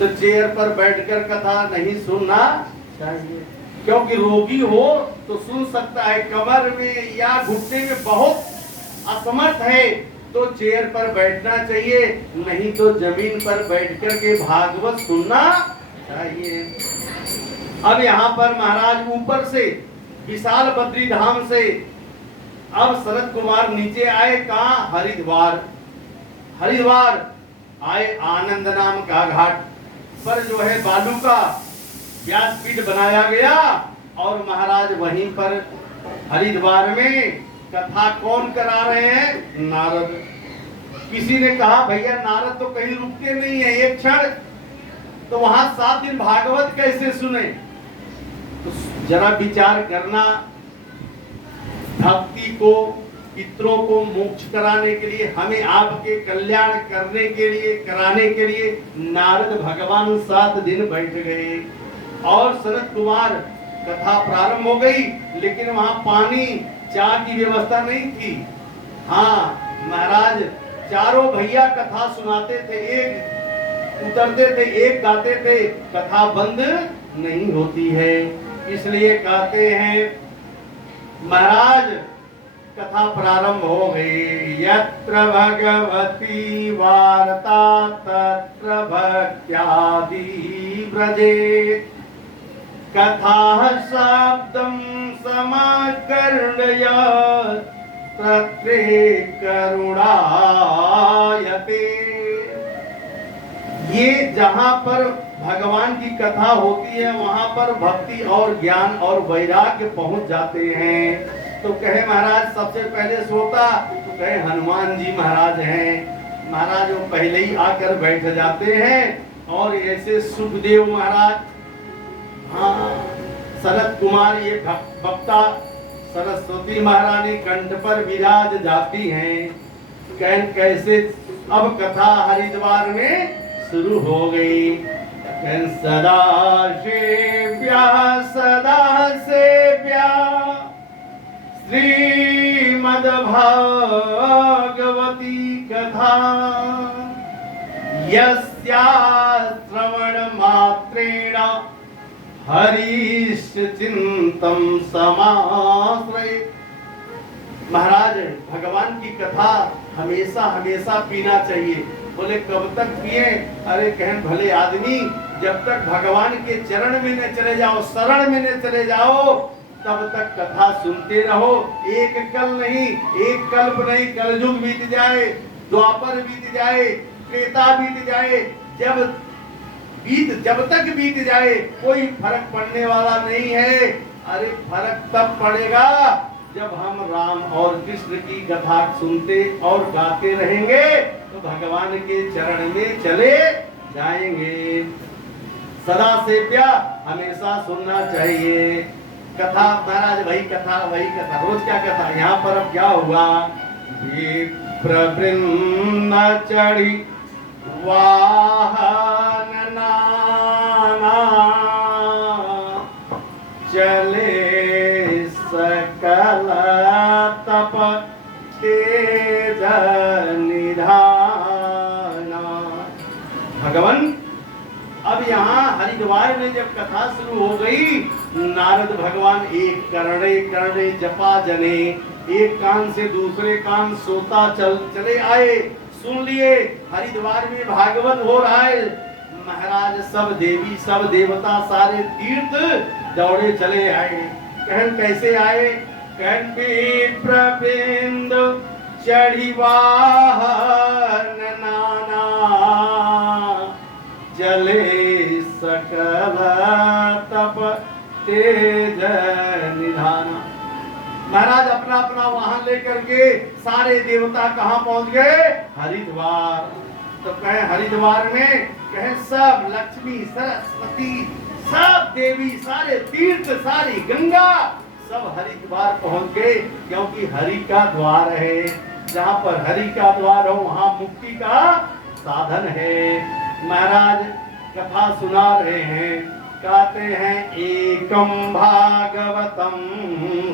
तो चेयर पर बैठकर कथा नहीं सुनना चाहिए, क्योंकि रोगी हो तो सुन सकता है, कमर में या घुटने में बहुत असमर्थ है तो चेयर पर बैठना चाहिए, नहीं तो जमीन पर बैठकर के भागवत सुनना चाहिए। अब यहाँ पर महाराज ऊपर से विशाल बद्री धाम से अब शरद कुमार नीचे आए, कहाँ? हरिद्वार। हरिद्वार आए, आनंद नाम का घाट पर जो है बालू का व्यासपीठ बनाया गया और महाराज वहीं पर हरिद्वार में कथा कौन करा रहे हैं? नारद। किसी ने कहा भैया नारद तो कहीं रुकते नहीं है एक क्षण, तो वहां 7 दिन भागवत कैसे सुने? तो जरा विचार करना, भक्ति को, पितरों को मोक्ष कराने के लिए, हमें आपके कल्याण करने के लिए, कराने के लिए नारद भगवान 7 दिन बैठ गए और शरद कुमार कथा प्रारंभ हो गई, लेकिन वहां पानी चाय की व्यवस्था नहीं थी। हाँ, महाराज चारों भैया कथा सुनाते थे, एक उतरते थे, एक गाते थे, कथा बंद नहीं होती है, इसलिए कहते हैं महाराज कथा प्रारंभ हो गई। यत्र भगवती वार्ता तत्र भक्त्यादि व्रजे कथा शब्दं समाकर्ण्य तत्रे करुणायते। ये जहां पर भगवान की कथा होती है वहां पर भक्ति और ज्ञान और वैराग्य पहुंच जाते हैं। तो कहे महाराज सबसे पहले श्रोता, तो कहे हनुमान जी महाराज हैं। महाराज वो पहले ही आकर बैठ जाते हैं और ऐसे सुखदेव महाराज, हाँ शरद कुमार ये वक्ता, सरस्वती महारानी कंठ पर विराज जाती हैं। कैसे अब कथा हरिद्वार में शुरू हो गई। सदा सेव्या सदा सेव्या श्रीमद् भागवती कथा यस्या श्रवण मात्रेण हरीश चिंतम समाश्रय। महाराज भगवान की कथा हमेशा हमेशा पीना चाहिए। बोले कब तक पिए? अरे कहन भले आदमी जब तक भगवान के चरण में न चले जाओ, शरण में न चले जाओ, तब तक कथा सुनते रहो। एक कल नहीं, एक कल्प नहीं, कलयुग बीत जाए, द्वापर बीत जाए, त्रेता बीत जाए, जब तक बीत जाए कोई फर्क पड़ने वाला नहीं है। अरे फर्क तब पड़ेगा जब हम राम और कृष्ण की कथा सुनते और गाते रहेंगे तो भगवान के चरण में चले जाएंगे। सदा सेव्या हमेशा सुनना चाहिए कथा। महाराज वही कथा रोज क्या कथा। यहाँ पर अब क्या हुआ? विप्रवृंद चढ़ी वाहन नाना चले सकल तप तेज निधाना। भगवान अब यहाँ हरिद्वार में जब कथा शुरू हो गई, नारद भगवान एक करणे जपा जने, एक कान से दूसरे कान सोता चले आए, सुन लिए हरिद्वार में भागवत हो रहा है। महाराज सब देवी सब देवता सारे तीर्थ दौड़े चले आए। कहन कैसे आए? कहन विप्रवृंद चढ़ी वाहन नाना चले सकल तप तेज निधाना। महाराज अपना अपना वाहन लेकर के सारे देवता कहाँ पहुंच गए? हरिद्वार। तो कहे हरिद्वार में कहे सब लक्ष्मी सरस्वती सब देवी सारे तीर्थ सारी गंगा सब हरिद्वार पहुंच गए, क्योंकि हरि का द्वार है। जहाँ पर हरि का द्वार हो वहाँ मुक्ति का साधन है। महाराज कथा सुना रहे हैं, कहते हैं एकम भागवतम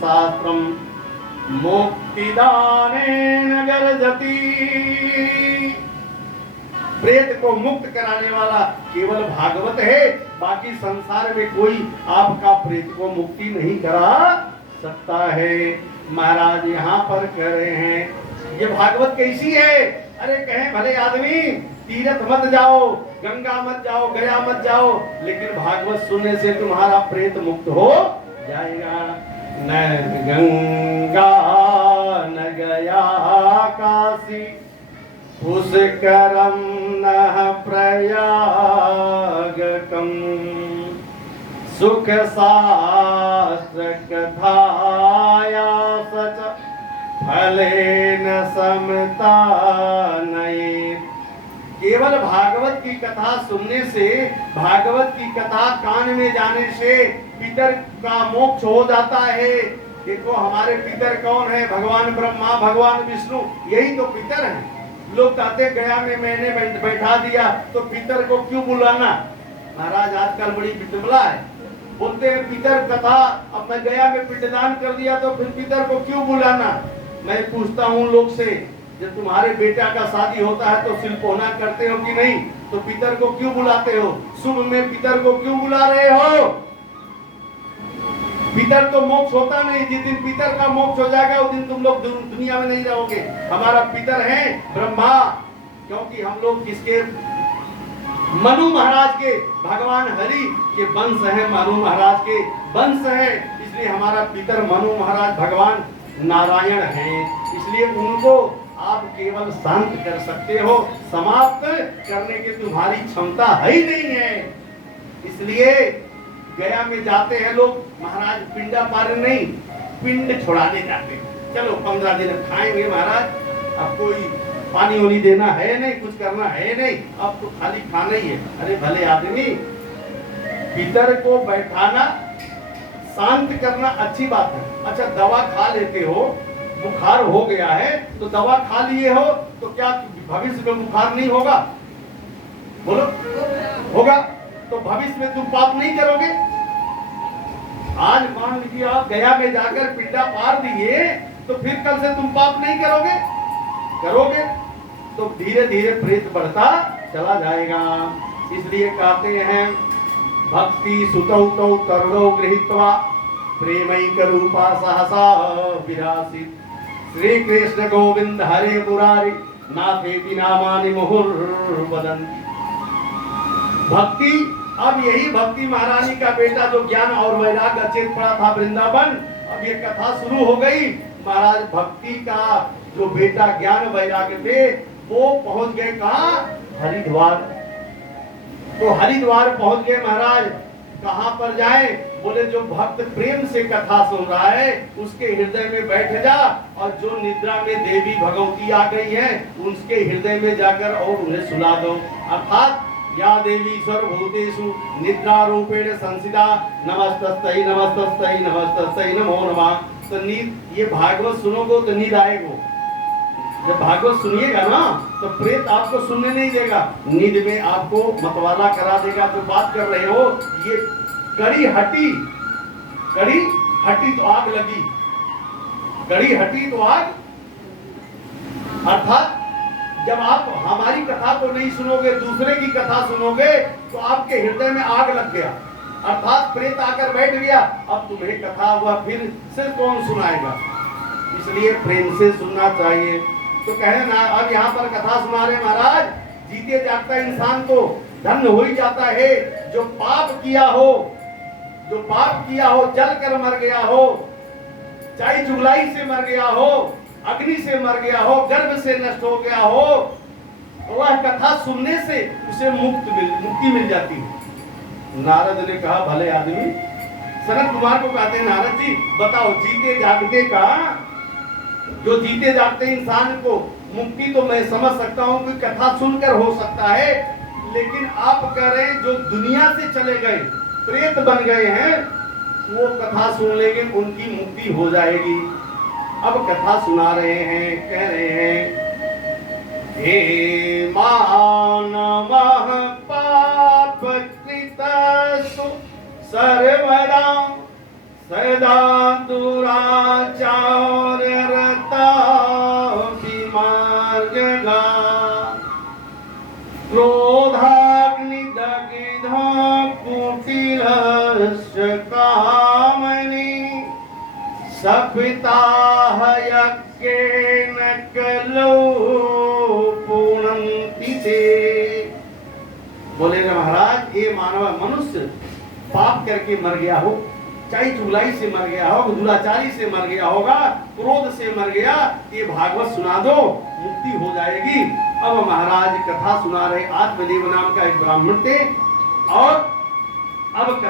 शास्त्रम मुक्तिदानेन गर्जति प्रेत को मुक्त कराने वाला केवल भागवत है। बाकी संसार में कोई आपका प्रेत को मुक्ति नहीं करा सकता है। महाराज यहाँ पर कह रहे हैं ये भागवत कैसी है? अरे कहें भले आदमी तीर्थ मत जाओ, गंगा मत जाओ, गया मत जाओ, लेकिन भागवत सुनने से तुम्हारा प्रेत मुक्त हो जाएगा। न गंगा न गया काशी, पुष्करम न प्रयागकम, सुख शास्त्र कथाया सच फलेन समता नहीं। केवल भागवत की कथा सुनने से, भागवत की कथा कान में जाने से पितर का मोक्ष हो जाता है। देखो हमारे पितर कौन है? भगवान ब्रह्मा, भगवान विष्णु, यही तो पितर हैं। लोग कहते गया में मैंने बैठा दिया तो पितर को क्यों बुलाना? महाराज आजकल बड़ी विडंबना है, बोलते हैं पितर कथा, अब मैं गया में पिंडदान कर दिया तो फिर पितर को क्यों बुलाना? मैं पूछता हूँ लोग से, जब तुम्हारे बेटा का शादी होता है तो सिलपोना करते हो कि नहीं? तो पितर को क्यों बुलाते हो? शुभ में पितर को क्यों बुला रहे हो? पितर तो मोक्ष होता नहीं। जिस दिन पितर का मोक्ष हो जाएगा उस दिन तुम लोग दुनिया में नहीं रहोगे। हमारा पितर है ब्रह्मा, क्योंकि हम लोग किसके? मनु महाराज के, भगवान हरि के वंश है, मनु महाराज के वंश है, इसलिए हमारा पितर मनु महाराज भगवान नारायण हैं। इसलिए उनको आप केवल शांत कर सकते हो, समाप्त करने की तुम्हारी क्षमता है ही नहीं है। इसलिए गया में जाते हैं लोग महाराज, पिंडा पार नहीं, पिंड छुड़ाने जाते हैं। चलो 15 दिन खाएंगे महाराज, अब कोई पानी वानी देना है नहीं, कुछ करना है नहीं, अब तो खाली खाना ही है। अरे भले आदमी, पितर को बैठाना, शांत करना अच्छी बात है। अच्छा दवा खा लेते हो, बुखार हो गया है तो दवा खा लिए हो तो क्या भविष्य में बुखार नहीं होगा? बोलो होगा। तो भविष्य में तुम पाप नहीं करोगे? आज मान लीजिए आप गया में जाकर पिंडा पार दिए तो फिर कल से तुम पाप नहीं करोगे? करोगे तो धीरे धीरे प्रेत बढ़ता चला जाएगा। इसलिए कहते हैं भक्ति सुतौ तौ तरुणौ गृहीत्वा प्रेमैक रूपा सहसा विरासित, श्री कृष्ण गोविंद हरे मुरारी नाथेति नामानि मुहुर्वदन्ति। भक्ति, अब यही भक्ति महारानी का बेटा जो ज्ञान और वैराग्य अचेत पड़ा था वृंदावन, अब ये कथा शुरू हो गई। महाराज भक्ति का जो बेटा ज्ञान वैराग्य थे वो पहुंच गए कहाँ? हरिद्वार। तो हरिद्वार पहुंच गए महाराज। कहां पर जाए? बोले जो भक्त प्रेम से कथा सुन रहा है उसके हृदय में बैठ जा, और जो निद्रा में देवी भगवती आ गई है उसके हृदय में जाकर और उन्हें सुला दो। अर्थात या देवी सर्वभूतेषु निद्रा रूपेण संसिता नमस्तस्यै नमस्तस्यै नमस्तस्यै नमो नमः। तो नींद, ये भागवत सुनोगे तो नींद आएगा। जब भागवत सुनिएगा ना तो प्रेत आपको सुनने नहीं देगा, नींद में आपको मतवाला करा देगा। जो बात कर रहे हो ये कड़ी हटी, कड़ी हटी तो आग लगी, कड़ी हटी तो आग। अर्थात जब आप हमारी कथा को नहीं सुनोगे, दूसरे की कथा सुनोगे तो आपके हृदय में आग लग गया, अर्थात प्रेत आकर बैठ गया। अब तुम्हें कथा हुआ फिर से कौन सुनाएगा? इसलिए प्रेम से सुनना चाहिए। तो कहे ना, अब यहाँ पर कथा सुना रहे महाराज, जीते जागता इंसान तो धन्य हो ही जाता है। जो पाप किया हो, जो पाप किया हो, जल कर मर गया हो, चाहे चुगलाई से मर गया हो, अग्नि से मर गया हो, गर्भ से नष्ट हो गया हो, तो वह कथा सुनने से उसे मुक्ति मिल जाती है। नारद ने कहा भले आदमी, सनत कुमार को कहते हैं नारद जी बताओ जीते जागते का, जो जीते जागते इंसान को मुक्ति तो मैं समझ सकता हूँ कि कथा सुनकर हो सकता है, लेकिन आप कह रहे हैं जो दुनिया से चले गए, प्रेत बन गए हैं, वो कथा सुन लेंगे उनकी मुक्ति हो जाएगी। अब कथा सुना रहे हैं, कह रहे हैं हे मानवः पाप कृतस्तु सर्वदा सदा दुराचार रता विमार्गगा कुटिलस्य कामनि सपिता यज्ञेन कलो पुनन्ति ते। बोले ना महाराज, ये मानव मनुष्य पाप करके मर गया हो, चाहे चुगलाई से मर गया हो, दुराचारी से मर गया होगा, क्रोध से मर गया, ये भागवत सुना दो, मुक्ति हो जाएगी। अब महाराज कथा सुना रहे। आत्मदेव नाम का एक ब्राह्मण थे और अब